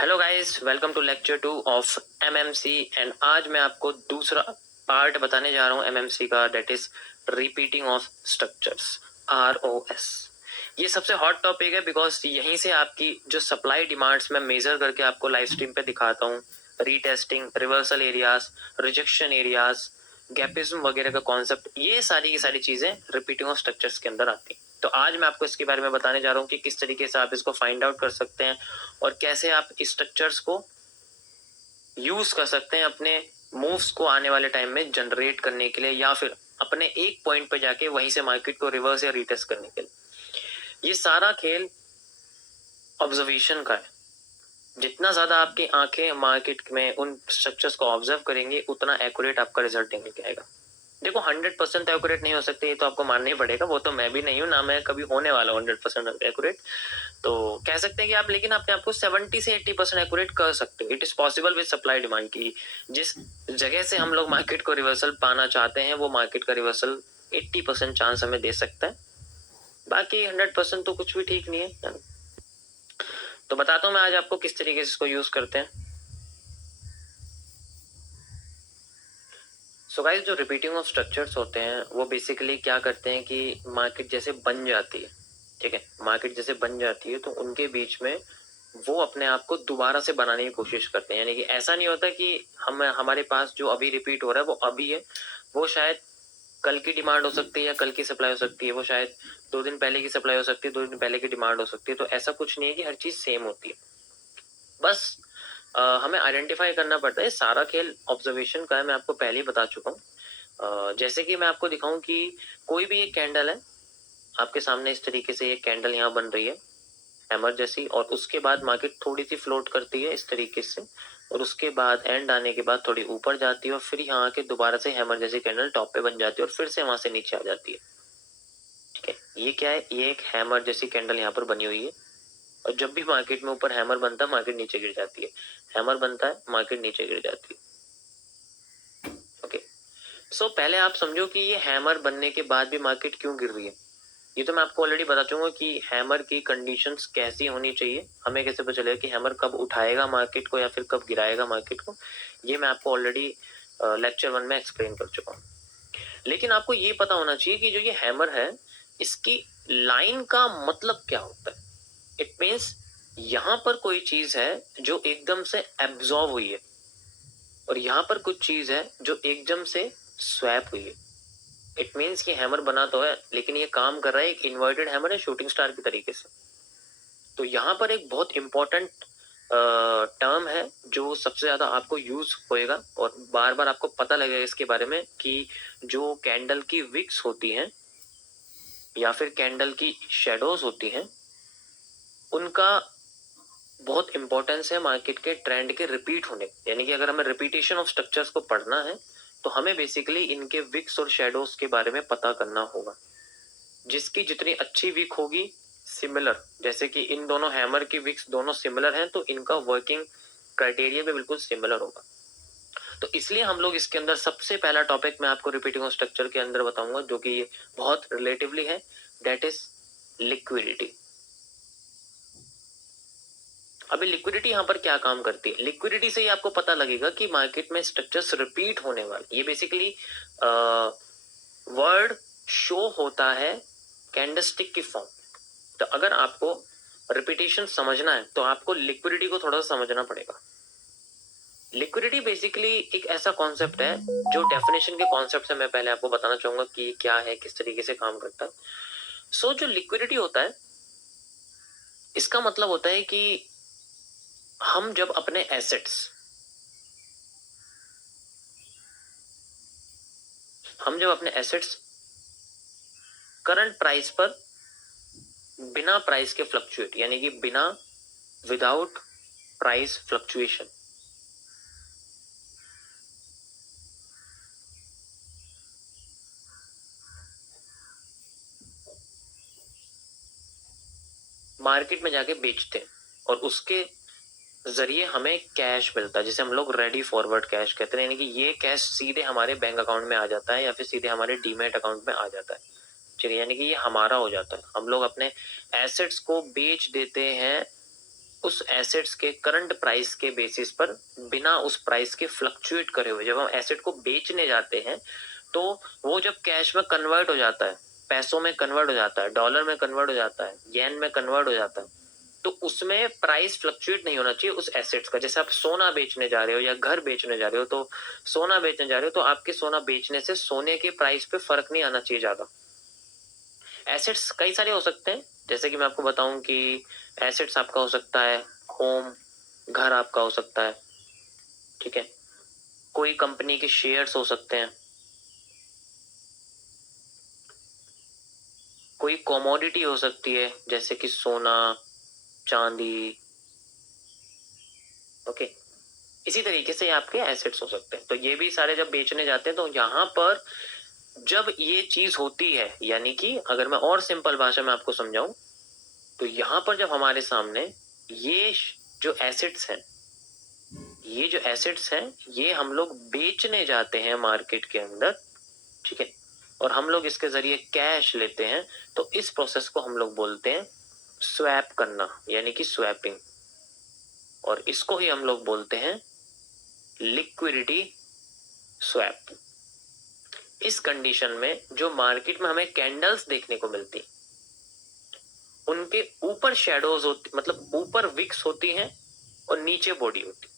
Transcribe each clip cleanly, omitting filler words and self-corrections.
Hello guys, welcome to lecture 2 of MMC. And आज मैं आपको दूसरा पार्ट बताने जा रहा हूँ एमएमसी का, that is repeating of structures, ROS. ये सबसे हॉट टॉपिक है बिकॉज यहीं से आपकी जो सप्लाई डिमांड्स मैं मेजर करके आपको लाइव स्ट्रीम पे दिखाता हूँ, retesting, reversal areas, rejection areas, गैपिज्म वगैरह का कॉन्सेप्ट, ये सारी की सारी चीजें रिपीटिंग ऑफ स्ट्रक्चर्स के अंदर आती हैं। तो आज मैं आपको इसके बारे में बताने जा रहा हूँ कि किस तरीके से आप इसको फाइंड आउट कर सकते हैं और कैसे आप स्ट्रक्चर्स को यूज कर सकते हैं अपने मूव्स को आने वाले टाइम में जनरेट करने के लिए, या फिर अपने एक पॉइंट पे जाके वहीं से मार्केट को रिवर्स या रीटेस्ट करने के लिए। ये सारा खेल ऑब्जर्वेशन का है। जितना ज्यादा आपकी आंखें मार्केट में उन स्ट्रक्चर्स को ऑब्जर्व करेंगे, उतना एक्यूरेट आपका रिजल्ट निकल के आएगा। देखो 100% एक्यूरेट नहीं हो सकते, ये तो आपको मानना ही पड़ेगा। वो तो मैं भी नहीं हूँ, ना मैं कभी होने वाला हूँ 100% एक्यूरेट। तो कह सकते हैं कि आप लेकिन अपने आपको 70 से 80% एक्यूरेट कर सकते हो। It is possible with supply demand की। जिस जगह से हम लोग मार्केट को रिवर्सल पाना चाहते हैं, वो मार्केट का रिवर्सल 80% चांस हमें दे सकता है। बाकी 100% तो कुछ भी ठीक नहीं है। तो बताता हूँ मैं आज आपको किस तरीके से इसको यूज करते हैं। सो गाइस, जो रिपीटिंग ऑफ स्ट्रक्चर्स होते हैं वो बेसिकली क्या करते हैं कि मार्केट जैसे बन जाती है, ठीक है, मार्केट जैसे बन जाती है तो उनके बीच में वो अपने आप को दोबारा से बनाने की कोशिश करते हैं। यानी कि ऐसा नहीं होता कि हम हमारे पास जो अभी रिपीट हो रहा है वो अभी है, वो शायद कल की डिमांड हो सकती है या कल की सप्लाई हो सकती है, वो शायद 2 दिन पहले की सप्लाई हो सकती है, 2 दिन पहले की डिमांड हो सकती है। तो ऐसा कुछ नहीं है कि हर चीज सेम होती है। बस हमें आइडेंटिफाई करना पड़ता है। सारा खेल ऑब्जर्वेशन का है, मैं आपको पहले ही बता चुका हूँ। जैसे कि मैं आपको दिखाऊं कि कोई भी एक कैंडल है आपके सामने, इस तरीके से एक कैंडल यहाँ बन रही है हैमर जैसी, और उसके बाद मार्केट थोड़ी सी फ्लोट करती है इस तरीके से, और उसके बाद एंड आने के बाद थोड़ी ऊपर जाती है और फिर यहाँ आके दोबारा से हैमर जैसी कैंडल टॉप पे बन जाती है और फिर से वहां से नीचे आ जाती है। ठीक है, ये क्या है? ये एक हैमर जैसी कैंडल यहाँ पर बनी हुई है। और जब भी मार्केट में ऊपर हैमर बनता है, मार्केट नीचे गिर जाती है। हैमर बनता है, मार्केट नीचे गिर जाती है। ओके, सो पहले आप समझो कि ये हैमर बनने के बाद भी मार्केट क्यों गिर रही है। ये तो मैं आपको ऑलरेडी बता चुका कि हैमर की कंडीशंस कैसी होनी चाहिए, हमें कैसे पता चलेगा कि हैमर कब उठाएगा मार्केट को या फिर कब गिराएगा मार्केट को। ये मैं आपको ऑलरेडी लेक्चर 1 में एक्सप्लेन कर चुका हूँ। लेकिन आपको ये पता होना चाहिए कि जो ये हैमर है, इसकी लाइन का मतलब क्या होता है। इट मीन्स यहाँ पर कोई चीज है जो एकदम से एब्जॉर्ब हुई है, और यहाँ पर कुछ चीज है जो एकदम से स्वैप हुई है। इट मीन्स कि हैमर बना तो है, लेकिन ये काम कर रहा है एक इन्वर्टेड हैमर है, शूटिंग स्टार की तरीके से। तो यहाँ पर एक बहुत इंपॉर्टेंट टर्म है जो सबसे ज्यादा आपको यूज होएगा और बार बार आपको पता लगेगा इसके बारे में, कि जो कैंडल की विक्स होती हैं या फिर कैंडल की शेडोज होती हैं, उनका बहुत इंपॉर्टेंस है मार्केट के ट्रेंड के रिपीट होने। यानी कि अगर हमें रिपीटेशन ऑफ स्ट्रक्चर्स को पढ़ना है तो हमें बेसिकली इनके विक्स और शेडोज के बारे में पता करना होगा। जिसकी जितनी अच्छी विक होगी, सिमिलर, जैसे कि इन दोनों हैमर की विक्स दोनों सिमिलर हैं, तो इनका वर्किंग क्राइटेरिया भी बिल्कुल सिमिलर होगा। तो इसलिए हम लोग इसके अंदर सबसे पहला टॉपिक मैं आपको रिपीटिंग ऑफ स्ट्रक्चर के अंदर बताऊंगा, जो कि बहुत रिलेटिवली है, दैट इज लिक्विडिटी। अभी लिक्विडिटी यहाँ पर क्या काम करती है? लिक्विडिटी से ही आपको पता लगेगा कि मार्केट में स्ट्रक्चर्स रिपीट होने वाले। ये बेसिकली वर्ड शो होता है कैंडलस्टिक की फॉर्म। तो अगर आपको रिपीटेशन समझना है तो आपको लिक्विडिटी को थोड़ा सा समझना पड़ेगा। लिक्विडिटी बेसिकली एक ऐसा कॉन्सेप्ट है जो डेफिनेशन के कॉन्सेप्ट से मैं पहले आपको बताना चाहूंगा कि क्या है, किस तरीके से काम करता है। सो जो लिक्विडिटी होता है, इसका मतलब होता है कि हम जब अपने एसेट्स करंट प्राइस पर बिना प्राइस के फ्लक्चुएट, यानी कि बिना विदाउट प्राइस फ्लक्चुएशन, मार्केट में जाके बेचते हैं और उसके जरिए हमें कैश मिलता है, जिसे हम लोग रेडी फॉरवर्ड कैश कहते हैं। यानी कि ये कैश सीधे हमारे बैंक अकाउंट में आ जाता है या फिर सीधे हमारे डीमैट अकाउंट में आ जाता है। चलिए, यानी कि ये हमारा हो जाता है। हम लोग अपने एसेट्स को बेच देते हैं उस एसेट्स के करंट प्राइस के बेसिस पर बिना उस प्राइस के फ्लक्चुएट करे हुए जब हम एसेट को बेचने जाते हैं तो वो जब कैश में कन्वर्ट हो जाता है, पैसों में कन्वर्ट हो जाता है, डॉलर में कन्वर्ट हो जाता है, येन में कन्वर्ट हो जाता है, तो उसमें प्राइस फ्लक्चुएट नहीं होना चाहिए उस एसेट्स का। जैसे आप सोना बेचने जा रहे हो या घर बेचने जा रहे हो, तो सोना बेचने जा रहे हो तो आपके सोना बेचने से सोने के प्राइस पे फर्क नहीं आना चाहिए ज्यादा। एसेट्स कई सारे हो सकते हैं, जैसे कि मैं आपको बताऊं कि एसेट्स आपका हो सकता है होम, घर आपका हो सकता है, ठीक है, कोई कंपनी के शेयर्स हो सकते हैं, कोई कमोडिटी हो सकती है जैसे कि सोना, चांदी, ओके। इसी तरीके से आपके एसेट्स हो सकते हैं। तो ये भी सारे जब बेचने जाते हैं तो यहाँ पर जब ये चीज होती है, यानी कि अगर मैं और सिंपल भाषा में आपको समझाऊं तो यहाँ पर जब हमारे सामने ये जो एसेट्स हैं, ये जो एसेट्स हैं ये हम लोग बेचने जाते हैं मार्केट के अंदर, ठीक है, और हम लोग इसके जरिए कैश लेते हैं, तो इस प्रोसेस को हम लोग बोलते हैं स्वैप करना, यानी कि स्वैपिंग, और इसको ही हम लोग बोलते हैं लिक्विडिटी स्वैप। इस कंडीशन में जो मार्केट में हमें कैंडल्स देखने को मिलती, उनके ऊपर शेडोज होती, मतलब ऊपर विक्स होती हैं और नीचे बॉडी होती।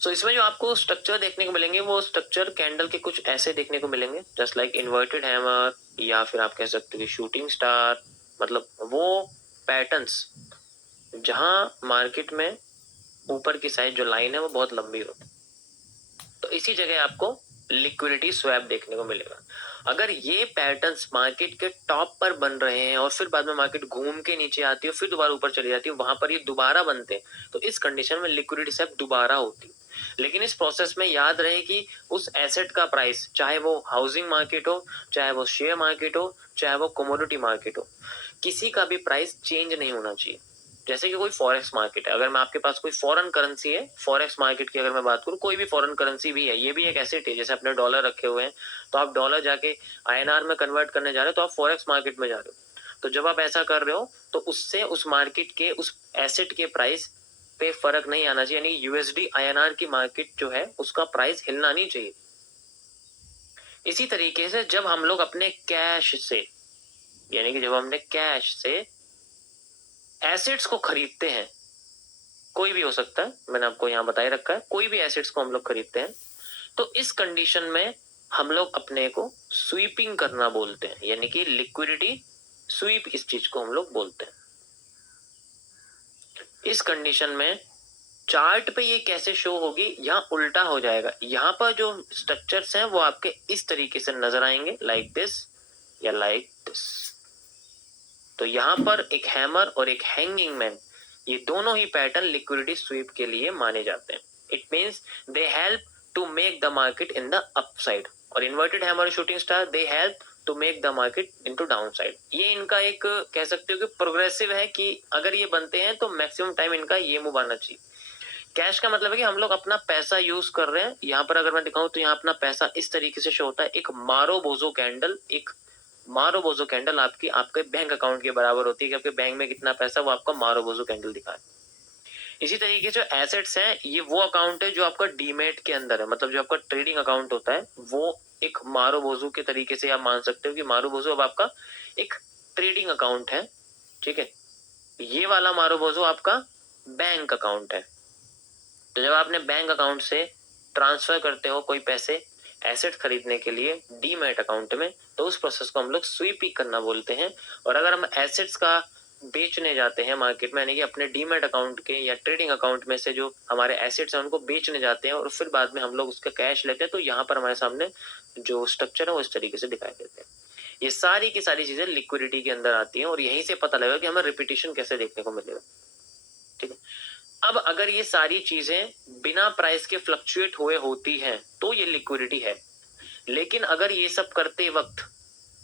सो इसमें जो आपको स्ट्रक्चर देखने को मिलेंगे वो स्ट्रक्चर कैंडल के कुछ ऐसे देखने को मिलेंगे, जस्ट लाइक इन्वर्टेड हैमर, या फिर आप कह सकते हो शूटिंग स्टार, मतलब वो पैटर्न्स जहां मार्केट में ऊपर की साइड जो लाइन है वो बहुत लंबी होती, तो इसी जगह आपको लिक्विडिटी स्वैप देखने को मिलेगा। अगर ये पैटर्न्स मार्केट के टॉप पर बन रहे हैं और फिर बाद में मार्केट घूम के नीचे आती है, फिर दोबारा ऊपर चली जाती है, वहां पर ये दोबारा बनते हैं, तो इस कंडीशन में लिक्विडिटी स्वैप दोबारा होती है। लेकिन इस प्रोसेस में याद रहे कि उस एसेट का प्राइस, चाहे वो हाउसिंग मार्केट हो, चाहे वो शेयर मार्केट हो, चाहे वो कमोडिटी मार्केट हो, किसी का भी प्राइस चेंज नहीं होना चाहिए। जैसे कि कोई फॉरेक्स मार्केट है, अगर मैं आपके पास कोई फॉरेन करेंसी है, फॉरेक्स मार्केट की अगर मैं बात करूं, कोई भी फॉरेन करेंसी भी है, ये भी एक एसेट है, जैसे अपने डॉलर रखे हुए हैं तो आप डॉलर जाके आईएनआर में कन्वर्ट करने जा रहे हो तो आप फॉरेक्स मार्केट में जा रहे हो। तो जब आप ऐसा कर रहे हो तो उससे उस मार्केट के उस एसेट के प्राइस पे फर्क नहीं आना चाहिए, यानी यूएसडी आईएनआर की मार्केट जो है उसका प्राइस हिलना नहीं चाहिए। इसी तरीके से जब हम लोग अपने कैश से, यानी कि जब हमने कैश से एसेट्स को खरीदते हैं, कोई भी हो सकता है, मैंने आपको यहाँ बताए रखा है, कोई भी एसेट्स को हम लोग खरीदते हैं, तो इस कंडीशन में हम लोग अपने को स्वीपिंग करना बोलते हैं, यानी कि लिक्विडिटी स्वीप, इस चीज को हम लोग बोलते हैं। इस कंडीशन में चार्ट पे ये कैसे शो होगी, यहाँ उल्टा हो जाएगा, यहाँ पर जो स्ट्रक्चर्स हैं वो आपके इस तरीके से नजर आएंगे, लाइक दिस या लाइक दिस। तो यहाँ पर एक हैमर और एक हैंगिंग मैन, ये दोनों ही पैटर्न लिक्विडिटी स्वीप के लिए माने जाते हैं। It means they help to make the market in the upside, और inverted hammer, shooting star, they help to make the market into downside. ये इनका एक कह सकते हो कि प्रोग्रेसिव है, कि अगर ये बनते हैं तो मैक्सिमम टाइम इनका ये मूव आना चाहिए। कैश का मतलब है कि हम लोग अपना पैसा यूज कर रहे हैं। यहाँ पर अगर मैं दिखाऊं तो यहाँ अपना पैसा इस तरीके से शो होता है, एक मारोबोजो कैंडल, एक मारोबोजो कैंडल आपके बैंक अकाउंट के बराबर होती है कि आपके बैंक में कितना पैसा, वो आपका मारोबोजो कैंडल दिखाए। इसी तरीके से जो एसेट्स हैं, ये वो अकाउंट है जो आपका डीमेट के अंदर है, मतलब जो आपका ट्रेडिंग अकाउंट होता है, वो एक मारोबोजो के तरीके से आप मान सकते हो कि मारोबोजो अब आपका एक ट्रेडिंग अकाउंट है, ठीक है। ये वाला मारोबोजो आपका बैंक अकाउंट है। तो जब आपने बैंक अकाउंट से ट्रांसफर करते हो कोई पैसे एसेट खरीदने के लिए डीमैट अकाउंट में, तो उस प्रोसेस को हम लोग स्वीपिंग करना बोलते हैं। और अगर हम एसेट्स का बेचने जाते हैं मार्केट में, यानी कि अपने डीमैट अकाउंट के या ट्रेडिंग अकाउंट में से जो हमारे एसेट्स हैं उनको बेचने जाते हैं और फिर बाद में हम लोग उसका कैश लेते हैं, तो यहाँ पर हमारे सामने जो स्ट्रक्चर है वो इस तरीके से दिखाई देते हैं। ये सारी की सारी चीजें लिक्विडिटी के अंदर आती हैं और यहीं से पता लगेगा कि हमें रिपीटेशन कैसे देखने को मिलेगा, ठीक है। अब अगर ये सारी चीजें बिना प्राइस के फ्लक्चुएट हुए होती हैं तो ये लिक्विडिटी है। लेकिन अगर ये सब करते वक्त,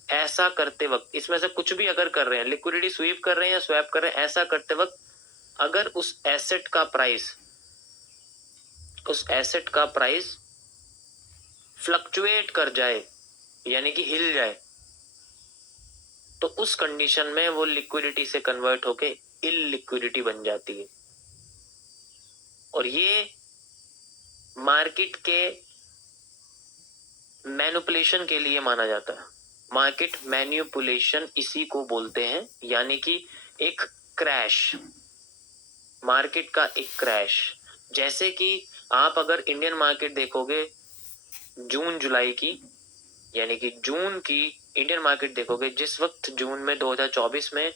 ऐसा करते वक्त, इसमें से कुछ भी अगर कर रहे हैं, लिक्विडिटी स्वीप कर रहे हैं या स्वैप कर रहे हैं, ऐसा करते वक्त अगर उस एसेट का प्राइस फ्लक्चुएट कर जाए, यानी कि हिल जाए, तो उस कंडीशन में वो लिक्विडिटी से कन्वर्ट होके इलिक्विडिटी बन जाती है। और ये मार्केट के मैनिपुलेशन के लिए माना जाता है। मार्केट मैनिपुलेशन इसी को बोलते हैं, यानी कि एक क्रैश, मार्केट का एक क्रैश। जैसे कि आप अगर इंडियन मार्केट देखोगे जून जुलाई की, यानी कि जून की इंडियन मार्केट देखोगे, जिस वक्त जून में 2024 में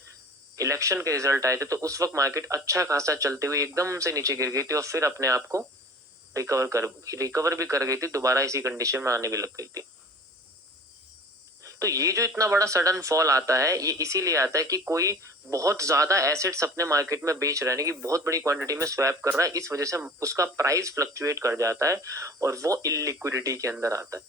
इलेक्शन के रिजल्ट आए थे, तो उस वक्त मार्केट अच्छा खासा चलते हुए एकदम से नीचे गिर गई थी और फिर अपने आप को रिकवर भी कर गई थी, दोबारा इसी कंडीशन में आने भी लग गई थी। तो ये जो इतना बड़ा सडन फॉल आता है, ये इसीलिए आता है कि कोई बहुत ज्यादा एसेट्स अपने मार्केट में बेच रहा है, कि बहुत बड़ी क्वांटिटी में स्वैप कर रहा है, इस वजह से उसका प्राइस फ्लक्चुएट कर जाता है और वो इलिक्विडिटी के अंदर आता है।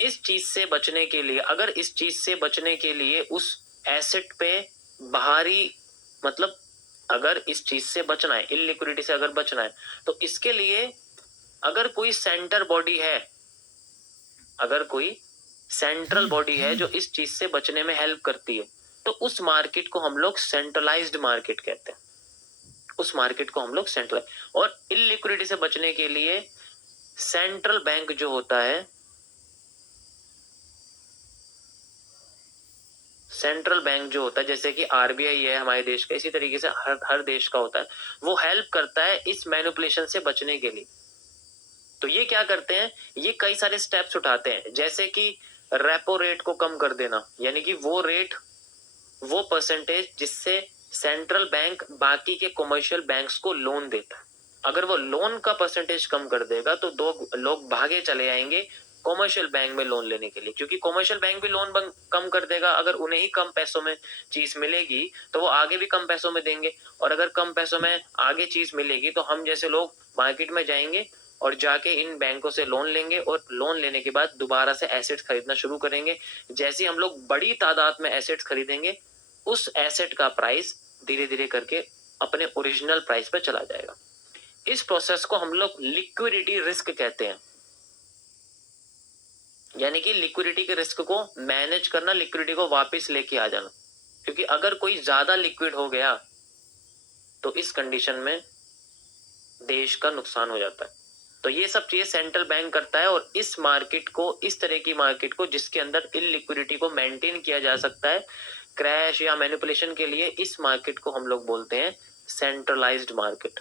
इस चीज से बचने के लिए, अगर इस चीज से बचने के लिए उस एसेट पे बाहरी, मतलब अगर इस चीज से बचना है, इलिक्विडिटी से अगर बचना है, तो इसके लिए अगर कोई सेंटर बॉडी है, अगर कोई सेंट्रल बॉडी है जो इस चीज से बचने में हेल्प करती है, तो उस मार्केट को हम लोग सेंट्रलाइज्ड मार्केट कहते हैं। उस मार्केट को हम लोग सेंट्रल, और इलिक्विडिटी से बचने के लिए सेंट्रल बैंक जो होता है, सेंट्रल बैंक जो होता है, जैसे कि आरबीआई है हमारे देश का, इसी तरीके से हर देश का होता है, वो हेल्प करता है इस मैनिपुलेशन से बचने के लिए। तो ये क्या करते हैं, ये कई सारे स्टेप्स उठाते हैं, जैसे कि रेपो रेट को कम कर देना, यानी कि वो रेट, वो परसेंटेज जिससे सेंट्रल बैंक बाकी के कमर्शियल बैंक्स को लोन देता है। अगर वो लोन का परसेंटेज कम कर देगा तो दो लोग भागे चले आएंगे कॉमर्शियल बैंक में लोन लेने के लिए, क्योंकि कॉमर्शियल बैंक भी लोन कम कर देगा। अगर उन्हें ही कम पैसों में चीज मिलेगी तो वो आगे भी कम पैसों में देंगे, और अगर कम पैसों में आगे चीज मिलेगी तो हम जैसे लोग मार्केट में जाएंगे और जाके इन बैंकों से लोन लेंगे, और लोन लेने के बाद दोबारा से एसेट्स खरीदना शुरू करेंगे। जैसे हम लोग बड़ी तादाद में एसेट्स खरीदेंगे, उस एसेट का प्राइस धीरे धीरे करके अपने ओरिजिनल प्राइस पे चला जाएगा। इस प्रोसेस को हम लोग लिक्विडिटी रिस्क कहते हैं, यानी कि लिक्विडिटी के रिस्क को मैनेज करना, लिक्विडिटी को वापस लेके आ जाना। क्योंकि अगर कोई ज्यादा लिक्विड हो गया तो इस कंडीशन में देश का नुकसान हो जाता है। तो ये सब चीजें सेंट्रल बैंक करता है, और इस मार्केट को, इस तरह की मार्केट को जिसके अंदर इलिक्विडिटी को मेंटेन किया जा सकता है क्रैश या मैनिपुलेशन के लिए, इस मार्केट को हम लोग बोलते हैं सेंट्रलाइज्ड मार्केट।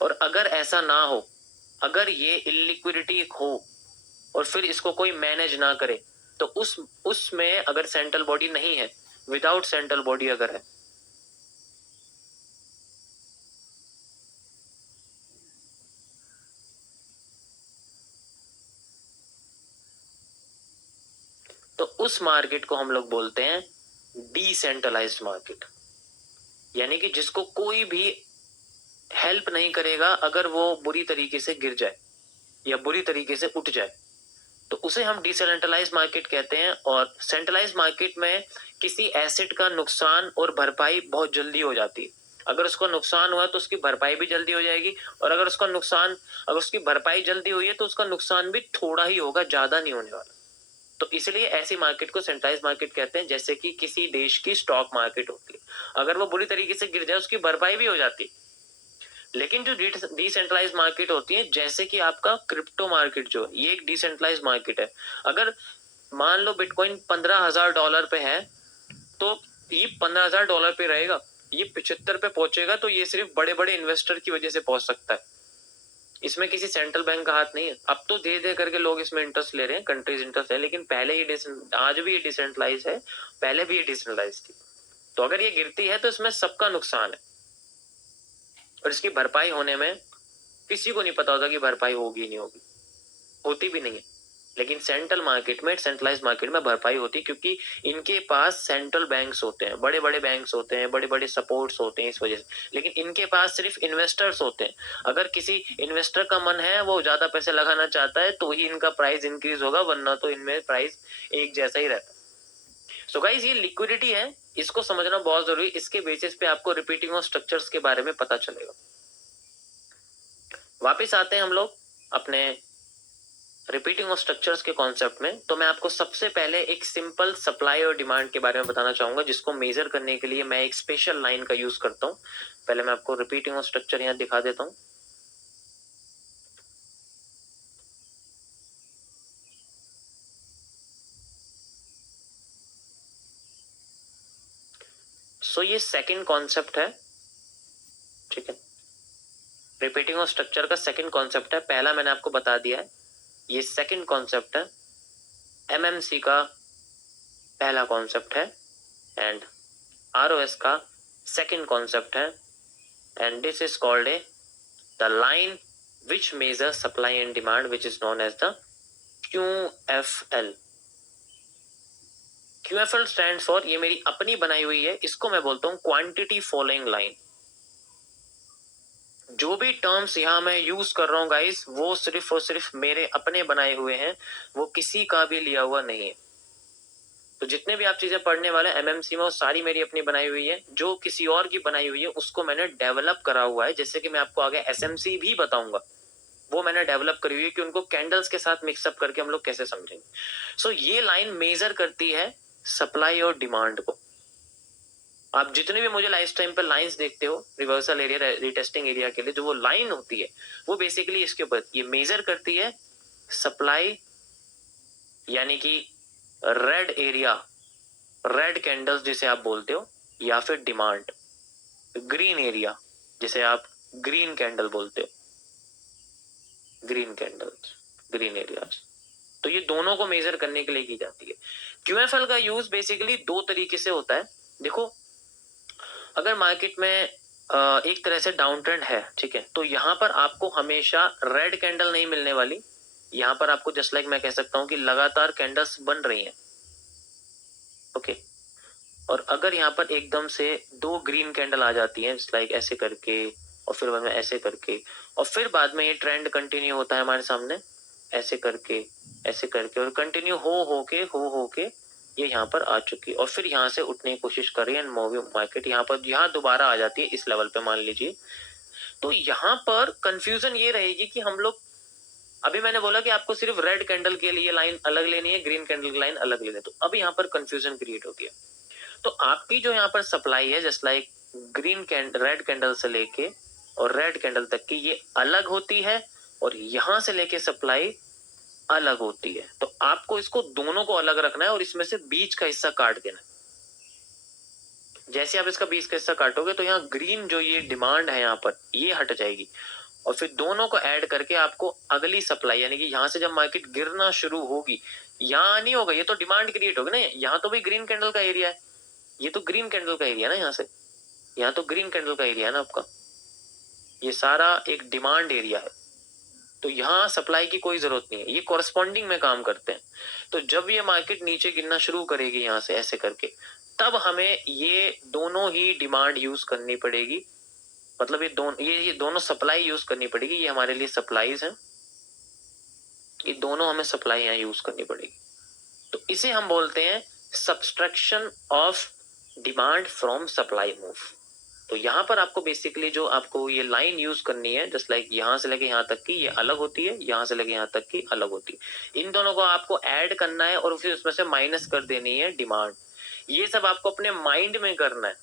और अगर ऐसा ना हो, अगर ये इलिक्विडिटी हो और फिर इसको कोई मैनेज ना करे, तो उसमें अगर सेंट्रल बॉडी नहीं है, विदाउट सेंट्रल बॉडी अगर है, तो उस मार्केट को हम लोग बोलते हैं डिसेंट्रलाइज्ड मार्केट, यानी कि जिसको कोई भी हेल्प नहीं करेगा अगर वो बुरी तरीके से गिर जाए या बुरी तरीके से उठ जाए, तो उसे हम डिसेंट्रलाइज मार्केट कहते हैं। और सेंट्रलाइज मार्केट में किसी एसेट का नुकसान और भरपाई बहुत जल्दी हो जाती है। अगर उसको नुकसान हुआ तो उसकी भरपाई भी जल्दी हो जाएगी, और अगर उसकी भरपाई जल्दी हुई है तो उसका नुकसान भी थोड़ा ही होगा, ज्यादा नहीं होने वाला। तो इसलिए ऐसी मार्केट को सेंट्रलाइज मार्केट कहते हैं। जैसे कि किसी देश की स्टॉक मार्केट होती है, अगर वो बुरी तरीके से गिर जाए उसकी भरपाई भी हो जाती है। लेकिन जो डिसेंट्रलाइज मार्केट होती है, जैसे कि आपका क्रिप्टो मार्केट, जो ये एक डिसेंट्रलाइज मार्केट है। अगर मान लो बिटकॉइन $15,000 पे है, तो ये $15,000 पे रहेगा, ये 75 पे पहुंचेगा, तो ये सिर्फ बड़े बड़े इन्वेस्टर की वजह से पहुंच सकता है। इसमें किसी सेंट्रल बैंक का हाथ नहीं है। अब तो धीरे धीरे करके लोग इसमें इंटरेस्ट ले रहे हैं, कंट्रीज इंटरेस्ट है, लेकिन पहले ये आज भी ये डिसेंट्रलाइज है, पहले भी ये डिसेंट्रलाइज थी। तो अगर ये गिरती है तो इसमें सबका नुकसान है, और इसकी भरपाई होने में किसी को नहीं पता होता कि भरपाई होगी नहीं होगी, होती भी नहीं है। लेकिन सेंट्रल मार्केट में, सेंट्रलाइज मार्केट में भरपाई होती है, क्योंकि इनके पास सेंट्रल बैंक्स होते हैं, बड़े बड़े बैंक्स होते हैं, बड़े बड़े सपोर्ट्स होते हैं, इस वजह से। लेकिन इनके पास सिर्फ इन्वेस्टर्स होते हैं। अगर किसी इन्वेस्टर का मन है, वो ज्यादा पैसे लगाना चाहता है, तो ही इनका प्राइस इंक्रीज होगा, वरना तो इनमें प्राइस एक जैसा ही रहता है। सो गाइस, ये लिक्विडिटी है, इसको समझना बहुत जरूरी। इसके बेसिस पे आपको रिपीटिंग ऑफ स्ट्रक्चर्स के बारे में पता चलेगा। वापिस आते हैं हम लोग अपने रिपीटिंग ऑफ स्ट्रक्चर्स के कॉन्सेप्ट में, तो मैं आपको सबसे पहले एक सिंपल सप्लाई और डिमांड के बारे में बताना चाहूंगा, जिसको मेजर करने के लिए मैं एक स्पेशल लाइन का यूज करता हूं। पहले मैं आपको रिपीटिंग ऑफ स्ट्रक्चर यहां दिखा देता हूं। सो ये सेकंड कॉन्सेप्ट है, ठीक है। रिपीटिंग ऑफ स्ट्रक्चर का सेकंड कॉन्सेप्ट है, पहला मैंने आपको बता दिया है, ये सेकंड कॉन्सेप्ट है। एमएमसी का पहला कॉन्सेप्ट है एंड आरओएस का सेकंड कॉन्सेप्ट है, and this is called a the line which measures supply and demand, which is known as the QFL. QFL stands for, ये मेरी अपनी बनाई हुई है, इसको मैं बोलता हूं क्वांटिटी फॉलोइंग लाइन। जो भी टर्म्स यहां मैं यूज कर रहा हूं गाइस, वो सिर्फ और सिर्फ मेरे अपने बनाए हुए हैं, वो किसी का भी लिया हुआ नहीं है। तो जितने भी आप चीजें पढ़ने वाले एमएमसी में, वो सारी मेरी अपनी बनाई हुई है। जो किसी और की बनाई हुई है उसको मैंने डेवलप करा हुआ है, जैसे कि मैं आपको आगे एसएमसी भी बताऊंगा, वो मैंने डेवलप करी हुई है कि उनको कैंडल्स के साथ मिक्सअप करके हम लोग कैसे समझेंगे। सो ये लाइन मेजर करती है सप्लाई और डिमांड को। आप जितने भी मुझे लाइफ टाइम पर लाइंस देखते हो रिवर्सल एरिया, रिटेस्टिंग एरिया के लिए, जो वो लाइन होती है वो बेसिकली इसके ऊपर ये मेजर करती है सप्लाई, यानी कि रेड एरिया, रेड कैंडल्स जिसे आप बोलते हो, या फिर डिमांड ग्रीन एरिया, जिसे आप ग्रीन कैंडल बोलते हो, ग्रीन कैंडल्स, ग्रीन एरियाज। तो ये दोनों को मेजर करने के लिए की जाती है। क्यूएफएल का यूज बेसिकली दो तरीके से होता है। देखो, अगर मार्केट में एक तरह से डाउन ट्रेंड है, ठीक है, तो यहाँ पर आपको हमेशा रेड कैंडल नहीं मिलने वाली। यहाँ पर आपको जस्ट लाइक मैं कह सकता हूँ कि लगातार कैंडल्स बन रही हैं, ओके। और अगर यहाँ पर एकदम से दो ग्रीन कैंडल आ जाती हैं, जस्ट लाइक ऐसे करके, और फिर बाद में ऐसे करके, और फिर बाद में ये ट्रेंड कंटिन्यू होता है हमारे सामने, ऐसे करके, ऐसे करके, और कंटिन्यू हो के ये यहाँ पर आ चुकी है, और फिर यहाँ से उठने की कोशिश कर रही है, एंड मूविंग मार्केट यहाँ पर यहाँ दोबारा आ जाती है इस लेवल पे, मान लीजिए। तो यहाँ पर कंफ्यूजन ये रहेगी कि हम लोग, अभी मैंने बोला कि आपको सिर्फ रेड कैंडल के लिए लाइन अलग लेनी है, ग्रीन कैंडल की लाइन अलग लेनी है, तो अब यहाँ पर कंफ्यूजन क्रिएट हो गया। तो आपकी जो यहाँ पर सप्लाई है, जस्ट लाइक रेड कैंडल से लेके और रेड कैंडल तक की, ये अलग होती है, और यहां से लेके सप्लाई अलग होती है। तो आपको इसको दोनों को अलग रखना है, और इसमें से बीच का हिस्सा काट देना है। जैसे आप इसका बीच का हिस्सा काटोगे तो यहाँ ग्रीन जो ये डिमांड है यहाँ पर, ये हट जाएगी, और फिर दोनों को ऐड करके आपको अगली सप्लाई, यानी कि यहाँ से जब मार्केट गिरना शुरू होगी, यहाँ नहीं होगा, ये तो डिमांड क्रिएट होगी ना, यहाँ तो भाई ग्रीन कैंडल का एरिया है, ये तो ग्रीन कैंडल का एरिया ना, यहाँ तो ग्रीन कैंडल का एरिया है ना आपका, ये सारा एक डिमांड एरिया है। तो यहाँ सप्लाई की कोई जरूरत नहीं है, ये कॉरस्पॉन्डिंग में काम करते हैं। तो जब ये मार्केट नीचे गिरना शुरू करेगी यहाँ से ऐसे करके, तब हमें ये दोनों ही डिमांड यूज करनी पड़ेगी, मतलब ये दोनों सप्लाई यूज करनी पड़ेगी। ये हमारे लिए सप्लाईज हैं, ये दोनों हमें सप्लाई यहाँ यूज करनी पड़ेगी। तो इसे हम बोलते हैं subtraction of demand from supply move. तो यहाँ पर आपको बेसिकली जो आपको ये लाइन यूज करनी है, जस्ट लाइक यहाँ से लेके यहाँ तक की ये अलग होती है, यहाँ से लेके यहाँ तक की अलग होती है। इन दोनों को आपको ऐड करना है, और फिर उसमें से माइनस कर देनी है डिमांड। ये सब आपको अपने माइंड में करना है।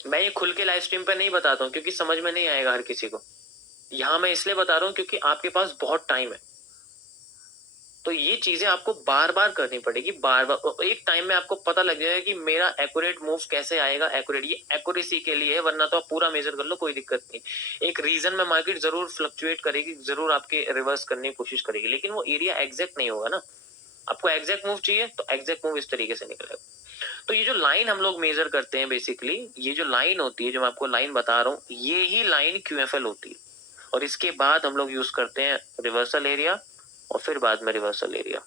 मैं ये खुल के लाइव स्ट्रीम पे नहीं बताता हूँ, क्योंकि समझ में नहीं आएगा हर किसी को। यहाँ मैं इसलिए बता रहा हूँ क्योंकि आपके पास बहुत टाइम है, तो ये चीजें आपको बार बार करनी पड़ेगी, बार बार। एक टाइम में आपको पता लग जाएगा कि मेरा एक्यूरेट मूव कैसे आएगा। एक्यूरेट, ये एक्यूरेसी के लिए है, वरना तो आप पूरा मेजर कर लो, कोई दिक्कत नहीं। एक रीजन में मार्केट जरूर फ्लक्चुएट करेगी, जरूर आपके रिवर्स करने की कोशिश करेगी, लेकिन वो एरिया एग्जैक्ट नहीं होगा ना। आपको एग्जैक्ट मूव चाहिए तो एग्जैक्ट मूव इस तरीके से निकलेगा। तो ये जो लाइन हम लोग मेजर करते हैं, बेसिकली ये जो लाइन होती है, जो मैं आपको लाइन बता रहा हूँ, ये ही लाइन क्यूएफएल होती है। और इसके बाद हम लोग यूज करते हैं रिवर्सल एरिया, और फिर बाद में रिवर्सल एरिया।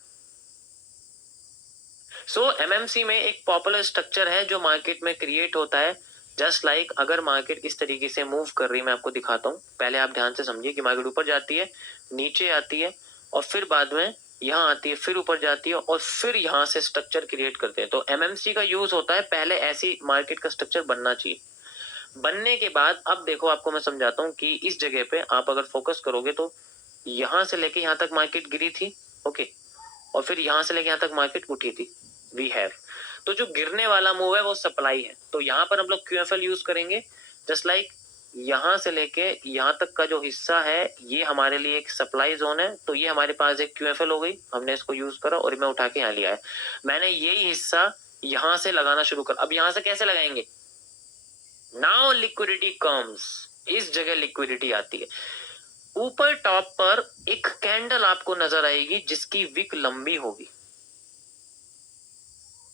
सो एमएमसी में एक पॉपुलर स्ट्रक्चर है जो मार्केट में क्रिएट होता है। जस्ट लाइक अगर मार्केट इस तरीके से मूव कर रही है, मैं आपको दिखाता हूँ। पहले आप ध्यान से समझिए कि मार्केट ऊपर जाती है, नीचे आती है, और फिर बाद में यहाँ आती है, फिर ऊपर जाती है, और फिर यहाँ से स्ट्रक्चर क्रिएट करते हैं। तो एमएमसी का यूज होता है, पहले ऐसी मार्केट का स्ट्रक्चर बनना चाहिए। बनने के बाद अब देखो, आपको मैं समझाता हूँ कि इस जगह पे आप अगर फोकस करोगे तो यहां से लेके यहां तक मार्केट गिरी थी, ओके, और फिर यहां से लेके यहां तक मार्केट उठी थी, वी हैव। तो जो गिरने वाला मूव है वो सप्लाई है, तो यहां पर हम लोग क्यूएफएल यूज करेंगे। जस्ट लाइक यहां से लेके यहां तक का जो हिस्सा है ये हमारे लिए एक सप्लाई जोन है, तो ये हमारे पास एक क्यूएफएल हो गई, हमने इसको यूज करा और मैं उठा के यहाँ लिया है। मैंने यही हिस्सा यहां से लगाना शुरू कर, अब यहां से कैसे लगाएंगे, नाउ लिक्विडिटी कम्स, इस जगह लिक्विडिटी आती है। ऊपर टॉप पर एक कैंडल आपको नजर आएगी जिसकी विक लंबी होगी,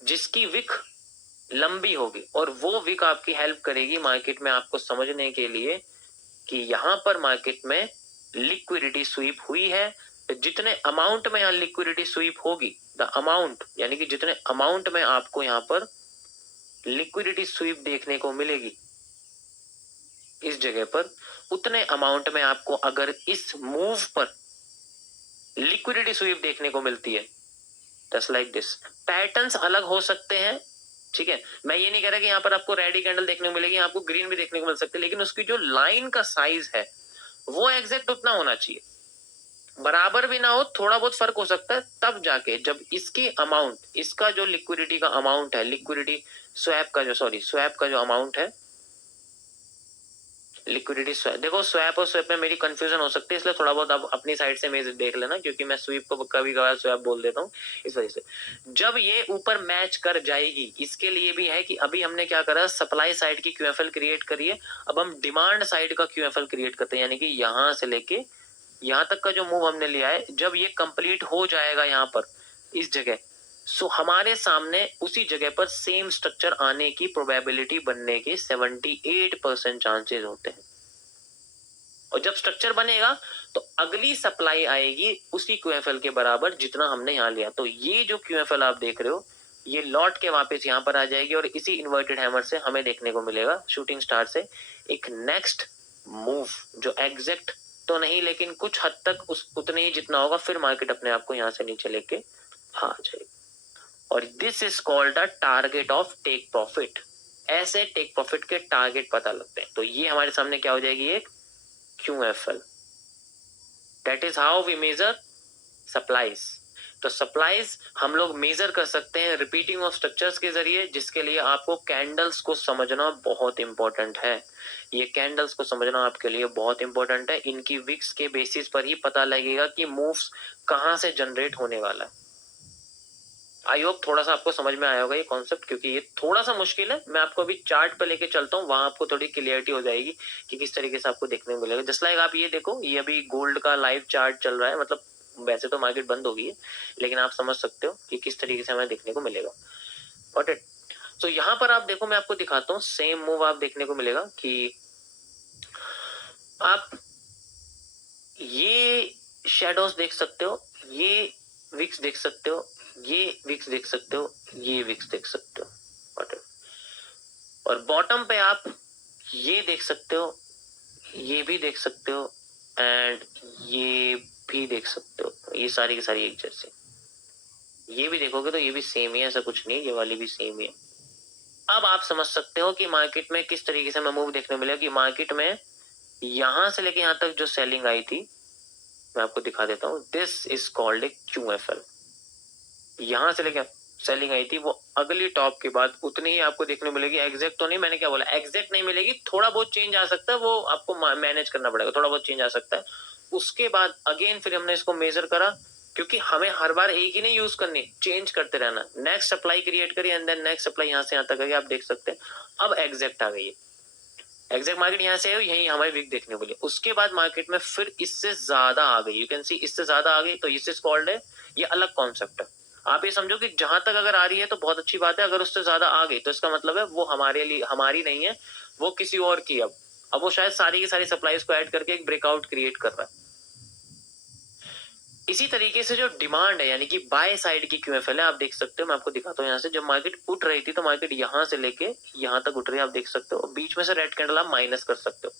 जिसकी विक लंबी होगी, और वो विक आपकी हेल्प करेगी मार्केट में आपको समझने के लिए कि यहां पर मार्केट में लिक्विडिटी स्वीप हुई है। तो जितने अमाउंट में यहां लिक्विडिटी स्वीप होगी, द अमाउंट यानी कि जितने अमाउंट में आपको यहां पर लिक्विडिटी स्वीप देखने को मिलेगी इस जगह पर, उतने अमाउंट में आपको अगर इस मूव पर लिक्विडिटी स्वीप देखने को मिलती है, जस्ट लाइक दिस। पैटर्न्स अलग हो सकते हैं, ठीक है, मैं ये नहीं कह रहा कि यहाँ पर आपको रेड कैंडल देखने को मिलेगी, आपको ग्रीन भी देखने को मिल सकती है, लेकिन उसकी जो लाइन का साइज है वो एग्जैक्ट उतना होना चाहिए, बराबर भी ना हो, थोड़ा बहुत फर्क हो सकता है, तब जाके जब इसकी अमाउंट, इसका जो लिक्विडिटी का अमाउंट है, लिक्विडिटी स्वैप का जो, सॉरी स्वैप का जो अमाउंट है, लिक्विडिटी स्वैप, देखो स्वैप और स्वैप में मेरी कंफ्यूजन हो सकती है, इसलिए थोड़ा बहुत आप अपनी साइड से मेज देख लेना, क्योंकि मैं स्वीप को कभी कभार स्वैप बोल देता हूँ इस वजह से। जब ये ऊपर मैच कर जाएगी, इसके लिए भी है कि अभी हमने क्या करा, सप्लाई साइड की क्यूएफएल क्रिएट करी है, अब हम डिमांड साइड का क्यूएफएल क्रिएट करते हैं, यानी कि यहां से लेके यहां तक का जो मूव हमने लिया है, जब ये कंप्लीट हो जाएगा यहाँ पर इस जगह, सो हमारे सामने उसी जगह पर सेम स्ट्रक्चर आने की प्रोबेबिलिटी बनने के 78% चांसेस होते हैं। और जब स्ट्रक्चर बनेगा तो अगली सप्लाई आएगी उसी क्यूएफएल के बराबर जितना हमने यहाँ लिया, तो ये जो क्यूएफएल आप देख रहे हो ये लौट के वापस यहाँ पर आ जाएगी, और इसी इन्वर्टेड हैमर से हमें देखने को मिलेगा शूटिंग स्टार से एक नेक्स्ट मूव, जो एग्जैक्ट तो नहीं लेकिन कुछ हद तक उस उतने ही जितना होगा, फिर मार्केट अपने आप को यहाँ से नीचे लेके आ जाएगी। और this is called the target of take profit, ऐसे टेक प्रॉफिट के टारगेट पता लगते हैं। तो ये हमारे सामने क्या हो जाएगी, एक QFL, that is how we measure supplies। तो सप्लाईज हम लोग मेजर कर सकते हैं रिपीटिंग ऑफ स्ट्रक्चर्स के जरिए, जिसके लिए आपको कैंडल्स को समझना बहुत इंपॉर्टेंट है। ये कैंडल्स को समझना आपके लिए बहुत इंपॉर्टेंट है, इनकी विक्स के बेसिस पर ही पता लगेगा कि मूव्स कहां से जनरेट होने वाला है। आई होप थोड़ा सा आपको समझ में आया होगा ये कॉन्सेप्ट, क्योंकि ये थोड़ा सा मुश्किल है, मैं आपको अभी चार्ट पे लेके चलता हूँ, वहां आपको थोड़ी क्लियरिटी हो जाएगी कि किस तरीके से आपको देखने को मिलेगा। जस्ट लाइक आप ये देखो, ये अभी गोल्ड का लाइव चार्ट चल रहा है, मतलब वैसे तो मार्केट बंद हो गई है, लेकिन आप समझ सकते हो कि किस तरीके से हमें देखने को मिलेगा। Got it. तो यहाँ पर आप देखो, मैं आपको दिखाता हूँ, सेम मूव आप देखने को मिलेगा कि आप ये शेडोज देख सकते हो, ये विक्स देख सकते हो, ये विक्स देख सकते हो, ये विक्स देख सकते हो, और बॉटम पे आप ये देख सकते हो, ये भी देख सकते हो, एंड ये भी देख सकते हो, ये सारी की सारी एक जैसे। ये भी देखोगे तो ये भी सेम ही है, ऐसा कुछ नहीं, ये वाली भी सेम ही है। अब आप समझ सकते हो कि मार्केट में किस तरीके से हमें मूव देखने मिलेगा, कि मार्केट में यहां से लेके यहां तक जो सेलिंग आई थी, मैं आपको दिखा देता हूं, this is called a QFL। यहां से लेके सेलिंग आई थी, वो अगली टॉप के बाद उतनी ही आपको देखने मिलेगी, एग्जैक्ट तो नहीं, मैंने क्या बोला, एग्जैक्ट नहीं मिलेगी, थोड़ा बहुत चेंज आ सकता है, वो आपको मैनेज करना पड़ेगा, थोड़ा बहुत चेंज आ सकता है। उसके बाद अगेन फिर हमने इसको मेजर करा, क्योंकि हमें हर बार एक ही नहीं यूज करनी, चेंज करते रहना। नेक्स्ट सप्लाई क्रिएट करी एंड देन नेक्स्ट सप्लाई यहाँ से यहाँ तक आ गई, आप देख सकते हैं। अब एग्जैक्ट आ गई है, एग्जैक्ट मार्केट यहाँ से यही हमारी वीक देखने को मिली। उसके बाद मार्केट में फिर इससे ज्यादा आ गई, यू कैन सी, इससे ज्यादा आ गई, तो इससे कॉल्ड है, ये अलग कॉन्सेप्ट है। आप ये समझो कि जहां तक अगर आ रही है तो बहुत अच्छी बात है, अगर उससे ज्यादा आ गई तो इसका मतलब है वो हमारे लिए, हमारी नहीं है, वो किसी और की। अब वो शायद सारी की सारी सप्लाईज को ऐड करके एक ब्रेकआउट क्रिएट कर रहा है। इसी तरीके से जो डिमांड है, यानी कि बाय साइड की QFL है, आप देख सकते हो, मैं आपको दिखाता हूँ यहाँ से, जब मार्केट उठ रही थी तो मार्केट यहाँ से लेके यहाँ तक उठ रही है, आप देख सकते हो, बीच में से रेड कैंडल आप माइनस कर सकते हो,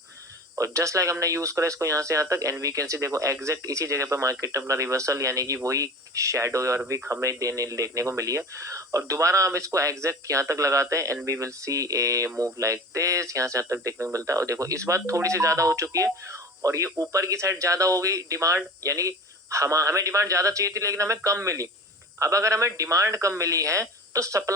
और जस्ट लाइक हमने यूज करा इसको यहाँ से यहाँ तक, एंड वी कैन सी, देखो एग्जैक्ट इसी जगह पर मार्केट अपना रिवर्सल, यानी कि वही शेडो और विक हमें देखने को मिली है, और दोबारा हम इसको एग्जैक्ट यहाँ तक लगाते हैं, and we will see a move like this, यहाँ से यहाँ तक देखने को मिलता है। और देखो इस बार थोड़ी सी ज्यादा हो चुकी है, और ये ऊपर की साइड ज्यादा हो गई डिमांड, यानी हमें डिमांड ज्यादा चाहिए थी लेकिन हमें कम मिली। अब अगर हमें डिमांड कम मिली है तो सप्लाई